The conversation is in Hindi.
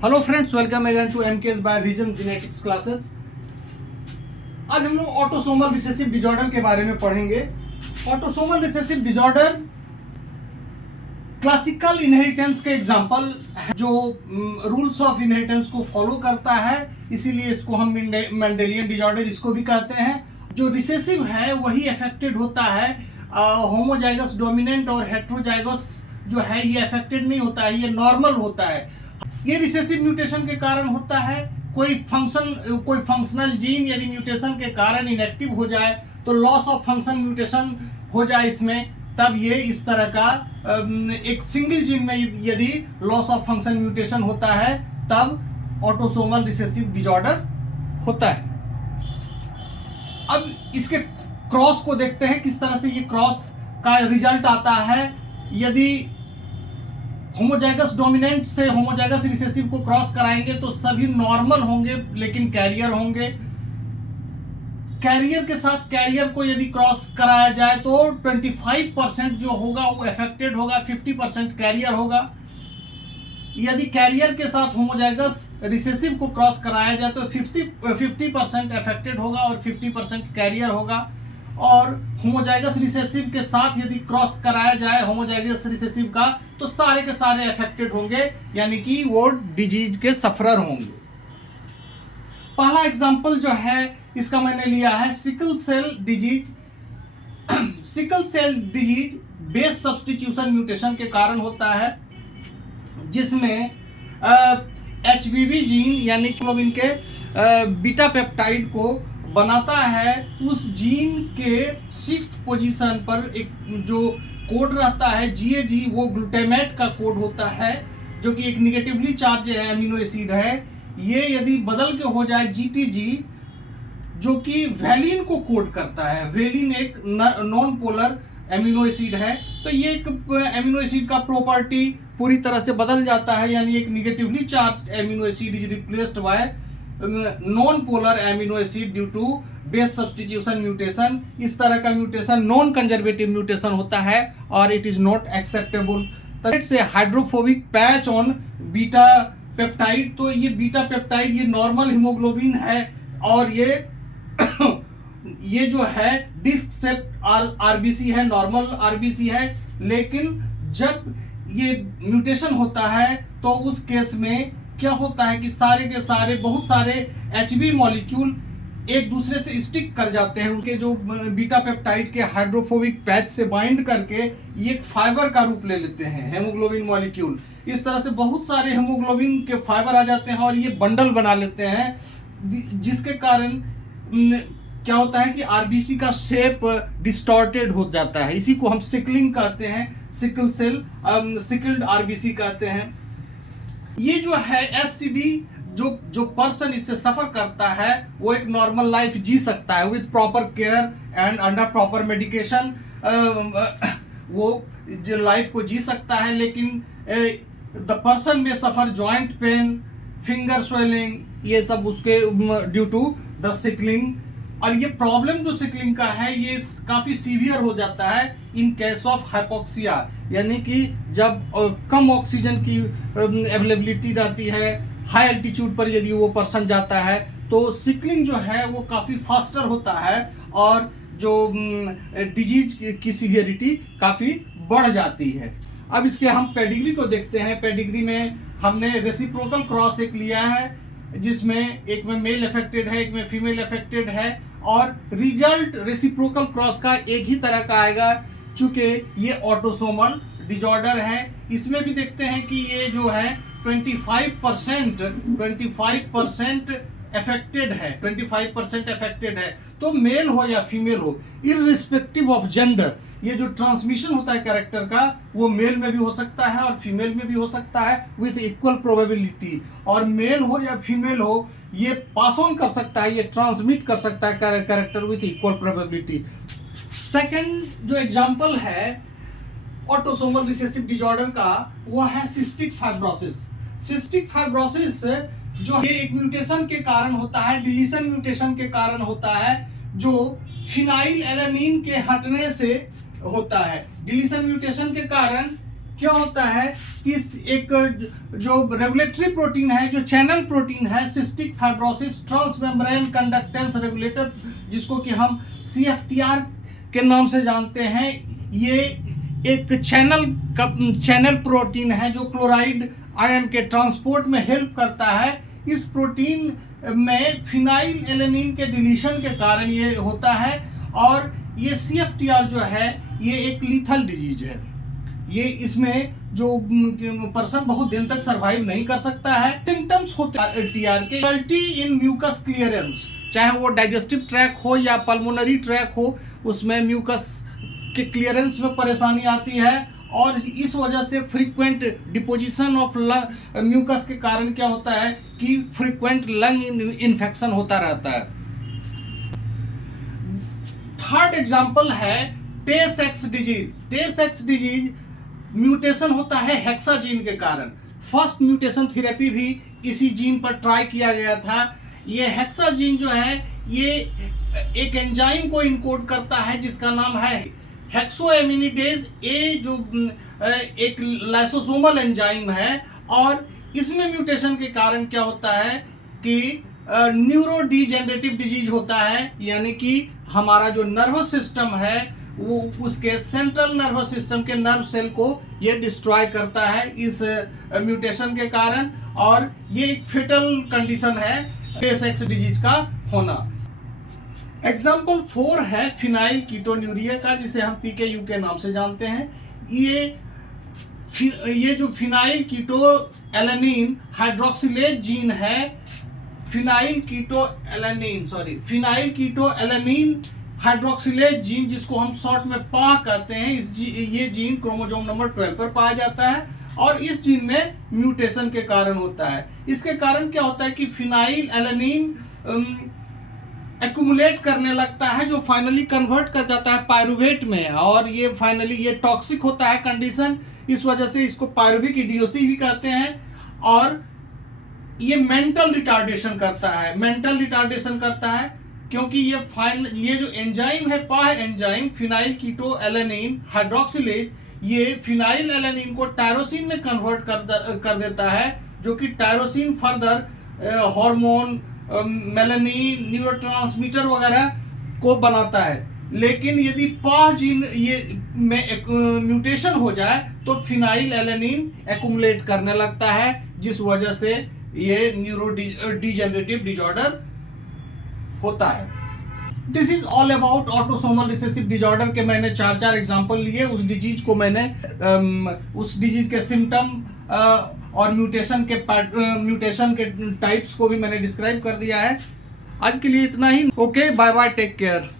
Hello friends, welcome again to MKS by vision genetics classes. आज हम लोग ऑटोसोमल रिसेसिव डिसऑर्डर के बारे में पढ़ेंगे। Autosomal recessive disorder classical inheritance के एग्जांपल है जो रूल्स ऑफ इनहेरिटेंस को फॉलो करता है, इसीलिए इसको हम मेंडेलियन डिसऑर्डर इसको भी कहते हैं। जो रिसेसिव है वही अफेक्टेड होता है, होमोजाइगस डोमिनेंट और हेट्रोजाइगस जो है ये अफेक्टेड नहीं होता है, ये नॉर्मल होता है। ये रिसेसिव म्यूटेशन के कारण होता है। कोई फंक्शनल जीन यदि म्यूटेशन के कारण इनएक्टिव हो जाए तो लॉस ऑफ फंक्शन म्यूटेशन हो जाए इसमें, तब ये इस तरह का एक सिंगल जीन में यदि लॉस ऑफ फंक्शन म्यूटेशन होता है तब ऑटोसोमल रिसेसिव डिसऑर्डर होता है। अब इसके क्रॉस को देखते हैं, किस तरह से ये क्रॉस का रिजल्ट आता है। यदि होमोजाइगस डोमिनेंट से होमोजाइगस रिसेसिव को क्रॉस कराएंगे तो सभी नॉर्मल होंगे लेकिन कैरियर होंगे। कैरियर के साथ कैरियर को यदि क्रॉस कराया जाए तो 25% जो होगा वो अफेक्टेड होगा, 50% कैरियर होगा। यदि कैरियर के साथ होमोजाइगस रिसेसिव को क्रॉस कराया जाए तो 50% अफेक्टेड होगा और 50% कैरियर होगा। और होमोजाइगस रिसेसिव के साथ यदि क्रॉस कराया जाए होमोजाइगस रिसेसिव का तो सारे के सारे अफेक्टेड होंगे, यानी कि वो डिजीज के सफरर होंगे। पहला एग्जांपल जो है इसका मैंने लिया है sickle cell disease. Sickle cell disease base substitution mutation के कारण होता है, जिसमें एचबीवी जीन यानी हीमोग्लोबिन के बीटा पेप्टाइड को बनाता है। उस जीन के 6th पोजीशन पर एक जो कोड रहता है GAG, वो ग्लूटामेट का कोड होता है जो कि एक निगेटिवली चार्ज एमिनो एसिड है। ये यदि बदल के हो जाए GTG जो कि वैलिन को कोड करता है, वैलिन एक नॉन पोलर एमिनो एसिड है, तो ये एक एमिनो एसिड का प्रॉपर्टी पूरी तरह से बदल जाता है, यानी एक negatively charge amino acid is replaced by non polar amino acid due to base substitution mutation. इस तरह का म्यूटेशन नॉन कंजर्वेटिव म्यूटेशन होता है और इट इज नॉट एक्सेप्टेबल। से hydrophobic patch on beta peptide, तो ये बीटा पेप्टाइड ये नॉर्मल हीमोग्लोबिन है और ये जो है डिस्क सेप्ट आरबीसी है, नॉर्मल आरबीसी है। लेकिन जब ये म्यूटेशन होता है तो उस केस में क्या होता है कि सारे के सारे बहुत सारे एचबी मॉलिक्यूल एक दूसरे से स्टिक कर जाते हैं, उसके जो बीटा पेप्टाइड के हाइड्रोफोबिक पैच से बाइंड करके ये एक फाइबर का रूप ले लेते हैं हेमोग्लोबिन मॉलिक्यूल। इस तरह से बहुत सारे हेमोग्लोबिन के फाइबर आ जाते हैं और ये बंडल बना लेते हैं, जिसके कारण क्या होता है कि आरबीसी का शेप डिस्टॉर्टेड हो जाता है। इसी को हम सिकलिंग कहते हैं, सिकल्ड आरबीसी कहते हैं। ये जो है एससीडी जो पर्सन इससे सफर करता है वो एक नॉर्मल लाइफ जी सकता है with proper care and under proper medication, वो जो लाइफ को जी सकता है। लेकिन द पर्सन में सफर जॉइंट पेन, फिंगर स्वेलिंग, ये सब उसके ड्यू टू द सिकलिंग। और ये प्रॉब्लम जो सिकलिंग का है ये काफी सीवियर हो जाता है इन केस ऑफ हाइपोक्सिया, यानी कि जब कम ऑक्सीजन की अवेलेबिलिटी रहती है, हाई एल्टीट्यूड पर यदि वो पर्सन जाता है तो सिकलिंग जो है वो काफ़ी फास्टर होता है और जो डिजीज की सीवियरिटी काफ़ी बढ़ जाती है। अब इसके हम पेडिग्री को देखते हैं। पेडिग्री में हमने रेसिप्रोकल क्रॉस एक लिया है जिसमें एक में मेल अफेक्टेड है, एक में फीमेल अफेक्टेड है, और रिजल्ट रेसिप्रोकल क्रॉस का एक ही तरह का आएगा चूंकि ये ऑटोसोमल डिसऑर्डर है। इसमें भी देखते हैं कि ये जो है 25% अफेक्टेड है, 25% अफेक्टेड है। तो मेल हो या फीमेल हो, इररिस्पेक्टिव ऑफ जेंडर, ये जो ट्रांसमिशन होता है कैरेक्टर का वो मेल में भी हो सकता है और फीमेल में भी हो सकता है विथ इक्वल प्रोबेबिलिटी। और मेल हो या फीमेल हो ये पास ऑन कर सकता है, ये ट्रांसमिट कर सकता है character with equal probability. Second जो एग्जांपल है ऑटोसोमल रिसेसिव डिसऑर्डर का वो है सिस्टिक फाइब्रोसिस। सिस्टिक फाइब्रोसिस जो ये एक म्यूटेशन के कारण होता है, डिलीशन म्यूटेशन के कारण होता है, जो फिनाइल एलानिन के हटने से होता है। डिलीशन म्यूटेशन के कारण क्या होता है कि एक जो रेगुलेटरी प्रोटीन है, जो चैनल प्रोटीन है, cystic fibrosis transmembrane conductance regulator, जिसको कि हम CFTR के नाम से जानते हैं, ये एक चैनल प्रोटीन है जो क्लोराइड आयन के ट्रांसपोर्ट में हेल्प करता है। इस प्रोटीन में फिनाइल एलेनिन के डिलीशन के कारण ये होता है, और ये CFTR जो है ये एक लीथल डिजीज है। ये इसमें जो पर्सन बहुत दिन तक सरवाइव नहीं कर सकता है। सिम्टम्स होते हैं TR के, डिफिकल्टी इन म्यूकस क्लियरेंस, चाहे वो डाइजेस्टिव ट्रैक हो या पल्मोनरी ट्रैक हो, उसमें म्यूकस के क्लियरेंस में परेशानी आती है, और इस वजह से फ्रीक्वेंट डिपोजिशन ऑफ म्यूकस के कारण क्या होता है कि फ्रीक्वेंट लंग इन्फेक्शन होता रहता है। थर्ड एग्जांपल है टे सेक्स डिजीज। टे सेक्स डिजीज म्यूटेशन होता है हेक्सा जीन के कारण। फर्स्ट म्यूटेशन थेरेपी भी इसी जीन पर ट्राई किया गया था। ये हेक्सा जीन जो है ये एक एंजाइम को इनकोड करता है जिसका नाम है हेक्सोएमिनिडेज ए, जो एक लाइसोसोमल एंजाइम है, और इसमें म्यूटेशन के कारण क्या होता है कि न्यूरो डिजेनरेटिव डिजीज होता है, यानी कि हमारा जो नर्वस सिस्टम है वो उसके सेंट्रल नर्वस सिस्टम के नर्व सेल को ये डिस्ट्रॉय करता है इस म्यूटेशन के कारण, और ये एक फेटल कंडीशन है टे सेक्स डिजीज का होना। एग्जाम्पल 4 है फिनाइल कीटोन्यूरिया का, जिसे हम PKU के नाम से जानते हैं। ये जो फिनाइल कीटो एलेनिन हाइड्रोक्सिलेज जीन है, फिनाइल कीटो एलेनिन हाइड्रोक्सिलेज जीन, जिसको हम शॉर्ट में PAH कहते हैं, ये जीन क्रोमोसोम नंबर 12 पर पाया जाता है, और इस जीन में म्यूटेशन के कारण होता है। इसके कारण क्या होता है कि फिनाइल एलेनिन एक्यूमुलेट करने लगता है, जो फाइनली कन्वर्ट कर जाता है पायरुवेट में, और ये फाइनली ये टॉक्सिक होता है कंडीशन। इस वजह से इसको पायरुविक इडियोसी भी कहते हैं, और ये मेंटल रिटार्डेशन करता है क्योंकि ये जो एंजाइम है PAH एंजाइम, फिनाइल कीटो एलेनिन हाइड्रोक्सिलेज, ये फिनाइल एलेनिन को टायरोसिन में कन्वर्ट कर देता है, जो कि tyrosine further hormone, melanin, neurotransmitter वगैरह को बनाता है। लेकिन यदि PAH जीन ये में म्यूटेशन हो जाए तो फिनाइल एलेनिन एक्यूमुलेट करने लगता है, जिस वजह से ये न्यूरो डिजेनरेटिव डिजॉर्डर होता है। This is all about autosomal recessive disorder के मैंने 4 एग्जांपल लिए। उस डिजीज को मैंने उस डिजीज के सिम्टम और म्यूटेशन के टाइप्स को भी मैंने डिस्क्राइब कर दिया है। आज के लिए इतना ही। Okay, bye bye, take care.